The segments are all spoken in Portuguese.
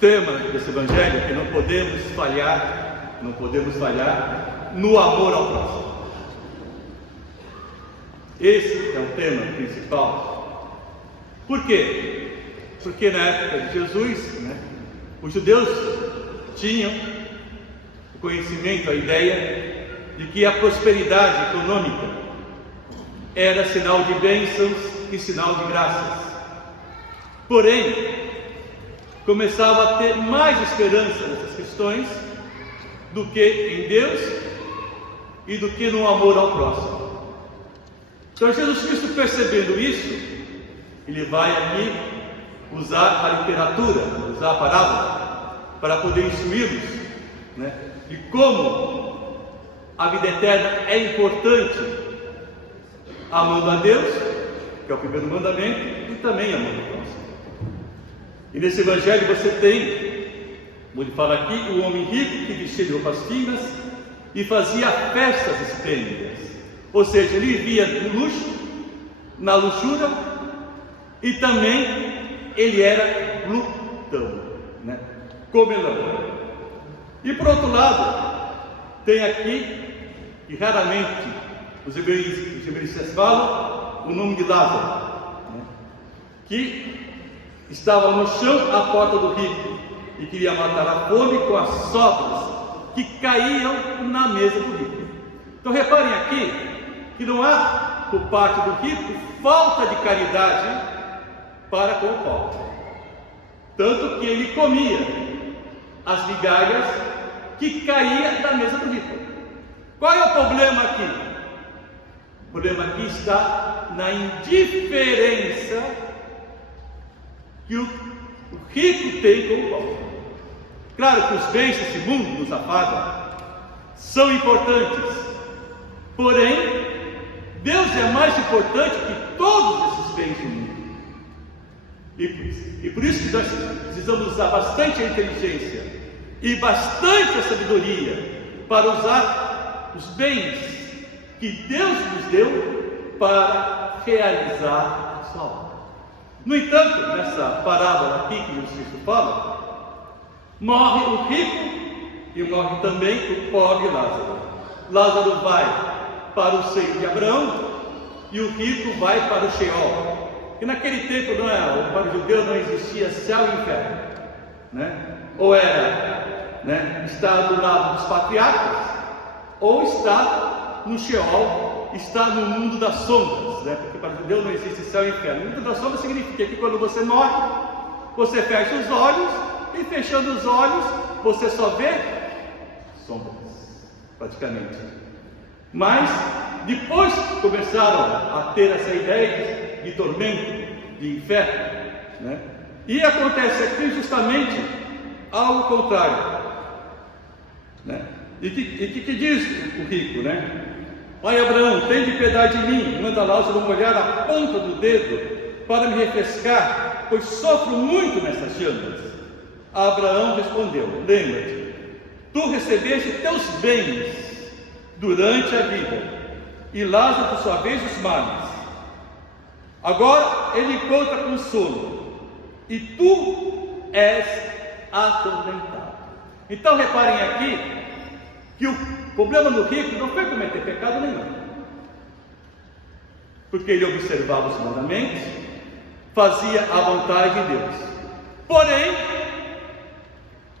tema desse evangelho é que não podemos falhar no amor ao próximo. Esse é o tema principal. Por quê? Porque na época de Jesus, os judeus tinham o conhecimento, a ideia de que a prosperidade econômica era sinal de bênçãos e sinal de graças. Porém, começava a ter mais esperança nessas questões do que em Deus e do que no amor ao próximo. Então Jesus Cristo, percebendo isso, ele vai aqui usar a literatura, usar a parábola para poder instruí-los, de como a vida eterna é importante, amando a Deus, que é o primeiro mandamento, e também amando o próximo. E nesse evangelho você tem, como ele fala aqui, o homem rico que vestia de roupas finas e fazia festas esplêndidas. Ou seja, ele vivia no luxo, na luxúria, e também ele era glutão, comelão. E por outro lado, tem aqui, que raramente os hebreus falam, o nome de Lázaro, que estava no chão à porta do rico e queria matar a fome com as sobras que caíam na mesa do rico. Então reparem aqui que não há por parte do rico falta de caridade para com o pobre, tanto que ele comia as migalhas que caíam da mesa do rico. Qual é o problema aqui? O problema aqui está na indiferença que o rico tem com o pobre. Claro que os bens desse mundo nos afagam, são importantes, porém Deus é mais importante que todos esses bens do mundo. E por isso que nós precisamos usar bastante a inteligência e bastante a sabedoria para usar os bens que Deus nos deu para realizar a sua obra. No entanto, nessa parábola aqui que Jesus Cristo fala, morre o rico e morre também o pobre Lázaro. Lázaro vai para o seio de Abraão e o rico vai para o Sheol. E naquele tempo, para o judeu não existia céu e inferno, ou era estar do lado dos patriarcas, ou estar no Sheol, estar no mundo das sombras, porque para o judeu não existe céu e inferno. O mundo das sombras significa que quando você morre, você fecha os olhos, e fechando os olhos, você só vê sombras, praticamente. Mas depois começaram a ter essa ideia de tormento, de inferno, e acontece aqui justamente algo contrário, E que diz o rico, Pai Abraão, tem de piedade de mim, manda Lázaro molhar a ponta do dedo para me refrescar, pois sofro muito nessas chamas. Abraão respondeu: lembra-te, tu recebeste teus bens durante a vida, e Lázaro por sua vez os males. Agora ele encontra consolo, e tu és atormentado. Então reparem aqui que o problema do rico não foi cometer pecado nenhum, porque ele observava os mandamentos, fazia a vontade de Deus, porém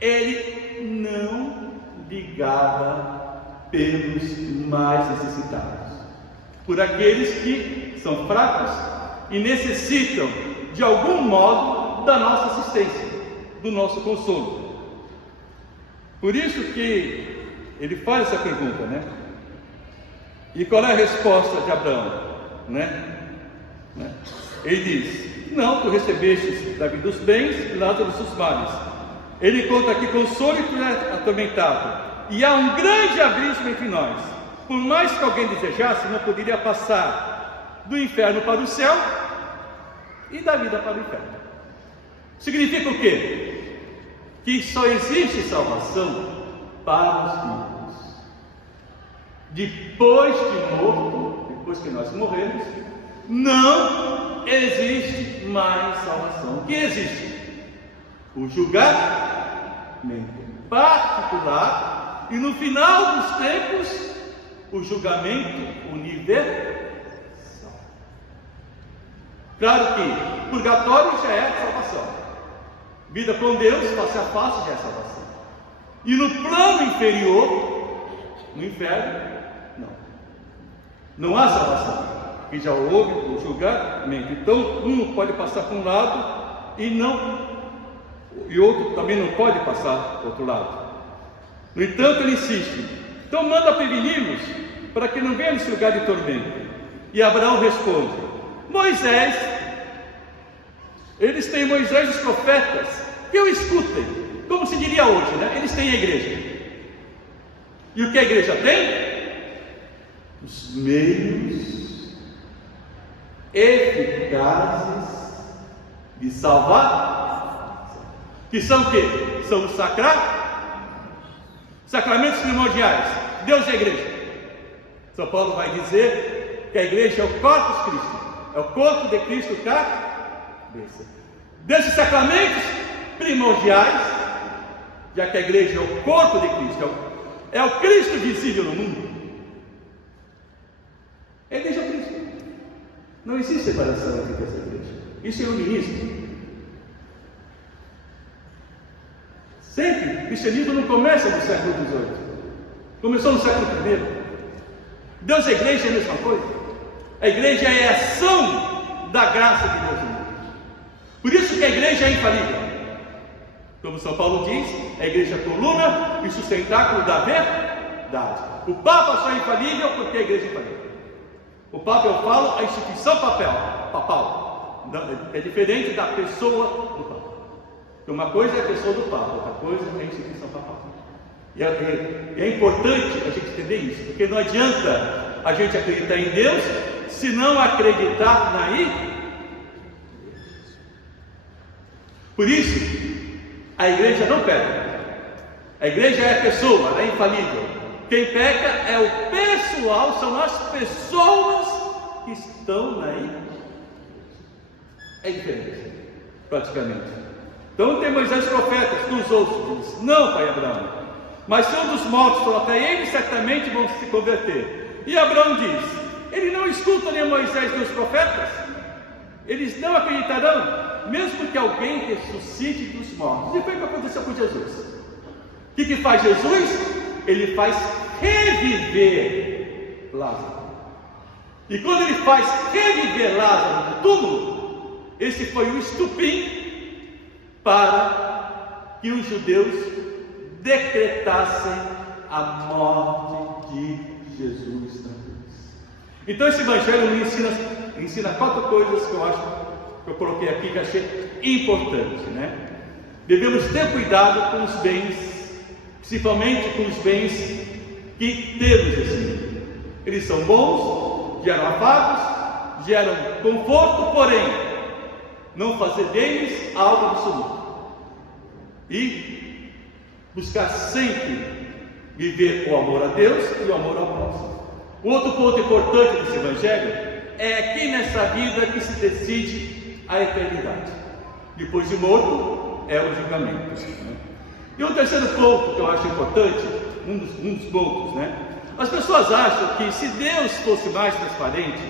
ele não ligava pelos mais necessitados, por aqueles que são fracos e necessitam de algum modo da nossa assistência, do nosso consolo. Por isso que ele faz essa pergunta, E qual é a resposta de Abraão, Ele diz: não, tu recebeste Davi dos bens e Lázaro dos males. Ele encontra aqui consolo e tu és atormentado. E há um grande abismo entre nós. Por mais que alguém desejasse, não poderia passar do inferno para o céu e da vida para o inferno. Significa o quê? Que só existe salvação para os vivos. Depois de morto, depois que nós morremos, não existe mais salvação. O que existe? o julgamento particular e no final dos tempos o julgamento universal. Claro que purgatório já é salvação, vida com Deus face a face já é salvação, e no plano inferior, no inferno, não há salvação, que já houve o julgamento. Então um pode passar para um lado e outro também não pode passar para o outro lado. No entanto, ele insiste: então manda prevenir-nos, para que não venha nesse lugar de tormento. E Abraão responde: Moisés, eles têm Moisés e os profetas, que o escutem, como se diria hoje, né? Eles têm a igreja. E o que a igreja tem? Os meios eficazes de salvar, que são o quê? São os sacramentos primordiais. Deus é a igreja. São Paulo vai dizer que a igreja é o Corpus Christi, é o corpo de Cristo cabeça. Desses sacramentos primordiais, já que a igreja é o corpo de Cristo, é o Cristo visível no mundo. A igreja é o Cristo. Não existe separação entre essa igreja. Isso é iluminismo. Sempre, o cristianismo não começa no século XVIII. Começou no século I. Deus e a igreja é a mesma coisa. A igreja é a ação da graça de Deus no mundo. Por isso que a igreja é infalível. Como São Paulo diz, a igreja é a coluna e sustentáculo da verdade. O Papa só é infalível porque a igreja é infalível. O Papa, eu falo, a instituição papal. É diferente da pessoa do Papa. Uma coisa é a pessoa do Papa, outra coisa é a instituição papal. E é importante a gente entender isso, porque não adianta a gente acreditar em Deus se não acreditar na igreja. Por isso, a igreja não peca. A igreja é a pessoa, ela é infalível. Quem peca é o pessoal, são as pessoas que estão na igreja. É diferente, praticamente. Então tem Moisés e profetas, dos outros diz: não, pai Abraão, mas se um dos mortos for até eles, certamente vão se converter. E Abraão diz: ele não escuta nem Moisés nem os profetas, eles não acreditarão, mesmo que alguém ressuscite dos mortos. E foi o que aconteceu com Jesus. O que faz Jesus? Ele faz reviver Lázaro. E quando ele faz reviver Lázaro no túmulo, esse foi o estupim para que os judeus decretassem a morte de Jesus na cruz. Então esse evangelho me ensina 4 coisas que eu acho que eu coloquei aqui, que achei importante, né? Devemos ter cuidado com os bens, principalmente com os bens que temos nesse mundo. Eles são bons, geram afagos, geram conforto, porém não fazer deles algo absoluto. E buscar sempre viver o amor a Deus e o amor ao próximo. O outro ponto importante desse evangelho é aqui nessa vida que se decide a eternidade. Depois de morto é o julgamento, né? E o terceiro ponto que eu acho importante, um dos pontos, né? As pessoas acham que se Deus fosse mais transparente,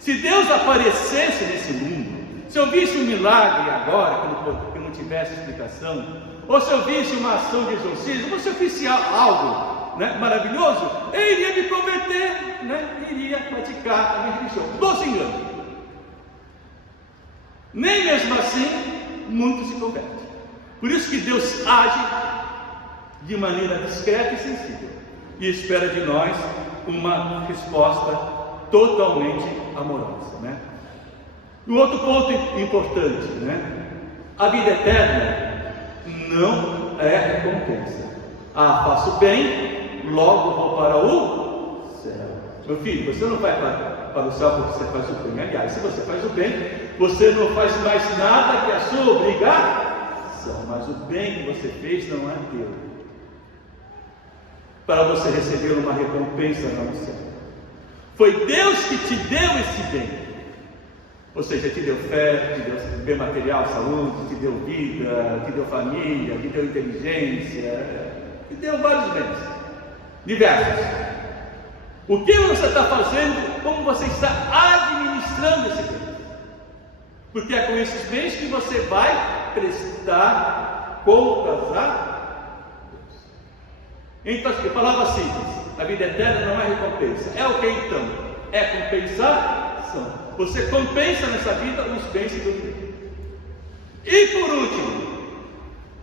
se Deus aparecesse nesse mundo, se eu visse um milagre agora, que não tivesse explicação, ou se eu visse uma ação de exorcismo, ou se eu visse algo, né, maravilhoso, eu iria me converter, né, iria praticar a minha religião. Doce engano. Nem mesmo assim, muitos se convertem. Por isso que Deus age de maneira discreta e sensível, e espera de nós uma resposta totalmente amorosa, né? E o outro ponto importante, né? A vida eterna não é recompensa. Faço bem, logo vou para o céu. Meu filho, você não vai para o céu porque você faz o bem. Aliás, se você faz o bem, você não faz mais nada que a sua obrigação. Mas o bem que você fez não é teu, para você receber uma recompensa lá no céu. Foi Deus que te deu esse bem. Ou seja, te deu fé, te deu bem material, saúde, te deu vida, te deu família, te deu inteligência, te deu vários bens, diversos. O que você está fazendo, como você está administrando esse bem? Porque é com esses bens que você vai prestar contas a Deus. Então, palavra simples, a vida eterna não é recompensa. É o que então? É compensação. Você compensa nessa vida os bens do mundo. E por último,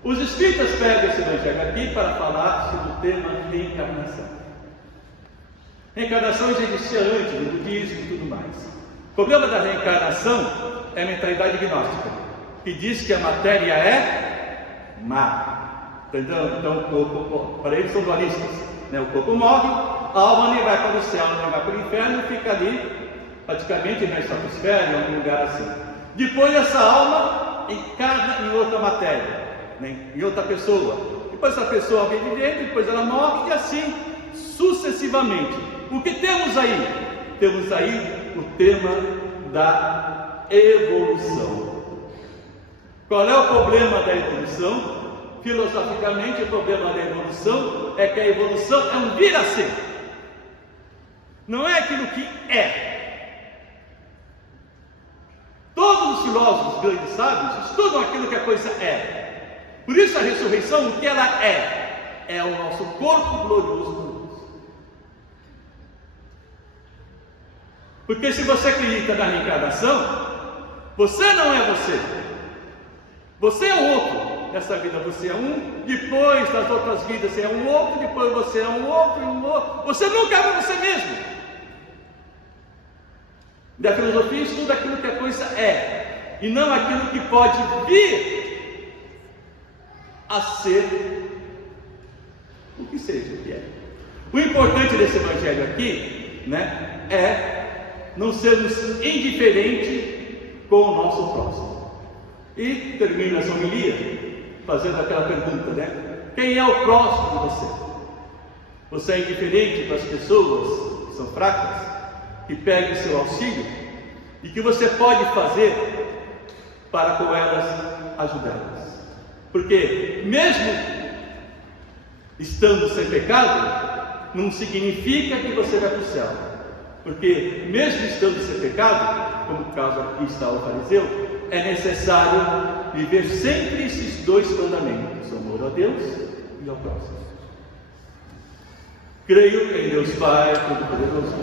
os espíritas pegam esse evangelho aqui para falar sobre o tema reencarnação. Reencarnação já existia antes do budismo e tudo mais. O problema da reencarnação é a mentalidade gnóstica, que diz que a matéria é má. Entendeu? Então, o corpo, para eles são dualistas, né? O corpo morre, a alma nem vai para o céu, nem vai para o inferno, fica ali praticamente na estratosfera, em algum lugar assim. Depois essa alma encarna em outra matéria, né? Em outra pessoa. Depois essa pessoa vem viver, depois ela morre, e assim sucessivamente. O que temos aí? Temos aí o tema da evolução. Qual é o problema da evolução? Filosoficamente, o problema da evolução é que a evolução é um vir a ser. Não é aquilo que é. Todos os filósofos grandes sábios estudam aquilo que a coisa é. Por isso a ressurreição, o que ela é? É o nosso corpo glorioso de luz. Porque se você acredita na reencarnação, você não é você. Você é o outro. Nessa vida você é um, depois nas outras vidas você é um outro, depois você é um outro e um outro. Você nunca é você mesmo. Da filosofia estuda aquilo que a coisa é, e não aquilo que pode vir a ser o que seja, o que é. O importante desse evangelho aqui, né, é não sermos indiferentes com o nosso próximo. E termino essa homilia fazendo aquela pergunta, né? Quem é o próximo de você? Você é indiferente com as pessoas que são fracas, que pedem seu auxílio, e que você pode fazer para com elas ajudá-las? Porque mesmo estando sem pecado, não significa que você vai para o céu. Porque mesmo estando sem pecado, como o caso aqui está o fariseu, é necessário viver sempre esses dois mandamentos: o amor a Deus e ao próximo. Creio em Deus Pai Todo-Poderoso,